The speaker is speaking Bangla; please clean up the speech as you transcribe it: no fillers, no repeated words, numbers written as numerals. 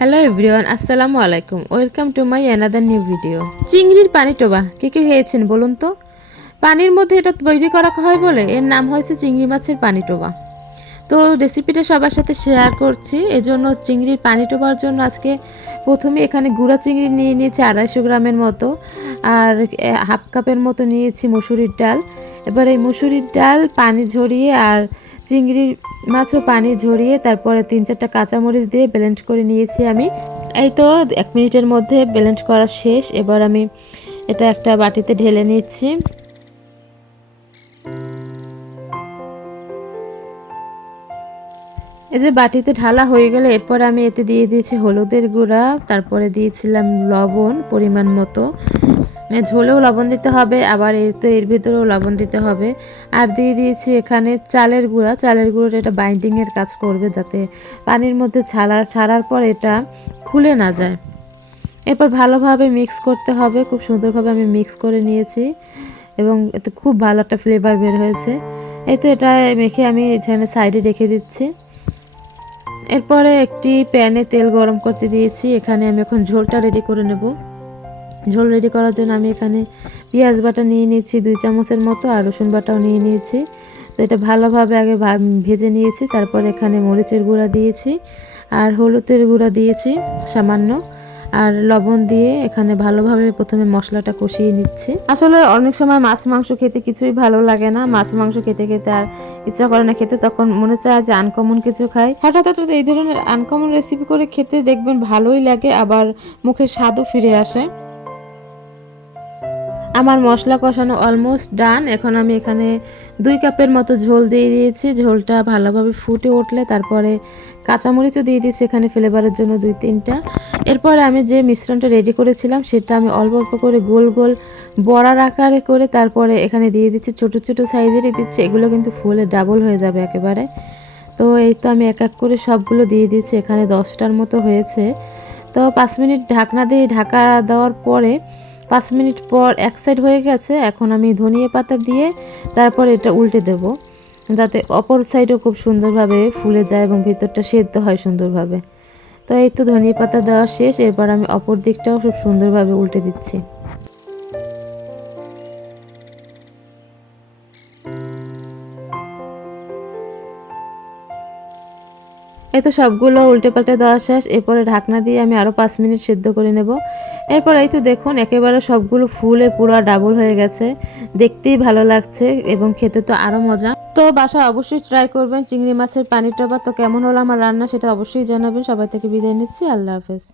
হ্যালো এভরিওয়ান, আসসালামু আলাইকুম। Welcome to my another new video. চিংড়ির পানি টোবা কে কে খেয়েছেন বলুন তো? পানির মধ্যে এটা তৈরি করা হয় বলে এর নাম হয়েছে চিংড়ি মাছের পানি টোবা। তো রেসিপিটা সবার সাথে শেয়ার করছি। এজন্য চিংড়ির পানি টোবার জন্য আজকে প্রথমে এখানে গুঁড়া চিংড়ি নিয়ে নিয়েছি 250 গ্রামের মতো, আর হাফ কাপের মতো নিয়েছি মুসুরির ডাল। এবার এই মুসুরির ডাল পানি ঝরিয়ে আর চিংড়ির মাছও পানি ঝরিয়ে তারপরে 3-4টা কাঁচামরিচ দিয়ে ব্লেন্ড করে নিয়েছি আমি। এই তো 1 মিনিটের মধ্যে ব্লেন্ড করা শেষ। এবার আমি এটা একটা বাটিতে ঢেলে নিচ্ছি। এই যে বাটিতে ঢালা হয়ে গেলে এরপর আমি এতে দিয়ে দিয়েছি হলুদের গুঁড়া, তারপরে দিয়েছিলাম লবণ পরিমাণ মতো। ঝোলেও লবণ দিতে হবে, আবার এর ভিতরেও লবণ দিতে হবে। আর দিয়ে দিয়েছি এখানে চালের গুঁড়া। চালের গুঁড়োটা এটা বাইন্ডিংয়ের কাজ করবে, যাতে পানির মধ্যে ছাড়ার পর এটা খুলে না যায়। এরপর ভালোভাবে মিক্স করতে হবে। খুব সুন্দরভাবে আমি মিক্স করে নিয়েছি এবং এতে খুব ভালো একটা ফ্লেভার বের হয়েছে। এই তো এটা মেখে আমি এখানে সাইডে রেখে দিচ্ছি। এরপরে একটি প্যানে তেল গরম করতে দিয়েছি। এখানে আমি এখন ঝোলটা রেডি করে নেব। ঝোল রেডি করার জন্য আমি এখানে পেঁয়াজ বাটা নিয়ে নিয়েছি 2 চামচের মতো, আর রসুন বাটাও নিয়ে নিয়েছি। তো এটা ভালোভাবে আগে ভেজে নিয়েছি। তারপর এখানে মরিচের গুঁড়া দিয়েছি আর হলুদের গুঁড়া দিয়েছি সামান্য, আর লবণ দিয়ে এখানে ভালোভাবে প্রথমে মশলাটা কষিয়ে নিচ্ছি। আসলে অনেক সময় মাছ মাংস খেতে কিছুই ভালো লাগে না। মাছ মাংস খেতে খেতে আর ইচ্ছা করে না খেতে, তখন মনে চায় যে আনকমন কিছু খাই। হঠাৎ হঠাৎ এই ধরনের আনকমন রেসিপি করে খেতে দেখবেন ভালোই লাগে, আবার মুখের স্বাদও ফিরে আসে। আমার মশলা কষানো অলমোস্ট ডান। এখন আমি এখানে 2 কাপের মতো ঝোল দিয়ে দিয়েছি। ঝোলটা ভালোভাবে ফুটে উঠলে তারপরে কাঁচামরিচও দিয়ে দিয়েছি এখানে ফ্লেভারের জন্য 2-3টা। এরপরে আমি যে মিশ্রণটা রেডি করেছিলাম সেটা আমি অল্প অল্প করে গোল গোল বড়ার আকারে করে তারপরে এখানে দিয়ে দিচ্ছি। ছোট ছোট সাইজেরই দিচ্ছি, এগুলো কিন্তু ফুলে ডাবল হয়ে যাবে একেবারে। তো এই তো আমি এক এক করে সবগুলো দিয়ে দিয়েছি। এখানে 10টার মতো হয়েছে। তো 5 মিনিট ঢাকনা দিয়ে ঢাকা দেওয়ার পরে 5 মিনিট পর এক সাইড হয়ে গেছে। এখন আমি ধনিয়া পাতা দিয়ে তারপর এটা উল্টে দেব, যাতে অপর সাইডও খুব সুন্দরভাবে ফুলে যায় এবং ভিতরটা সেদ্ধ হয় সুন্দরভাবে। তো এই তো ধনিয়া পাতা দেওয়া শেষ। এরপর আমি অপর দিকটাও খুব সুন্দরভাবে উল্টে দিচ্ছি। এই তো সবগুলো উল্টে পাল্টে দেওয়া শেষ। এরপরে ঢাকনা দিয়ে আমি আরও 5 মিনিট সিদ্ধ করে নেব। এরপর এই তো দেখুন একেবারে সবগুলো ফুলে পুরো ডাবল হয়ে গেছে। দেখতেই ভালো লাগছে এবং খেতে তো আরও মজা। তো বাসায় অবশ্যই ট্রাই করবেন চিংড়ি মাছের পানি টোবা। তো কেমন হলো আমার রান্না সেটা অবশ্যই জানাবেন। সবাই থেকে বিদায় নিচ্ছি। আল্লাহ হাফেজ।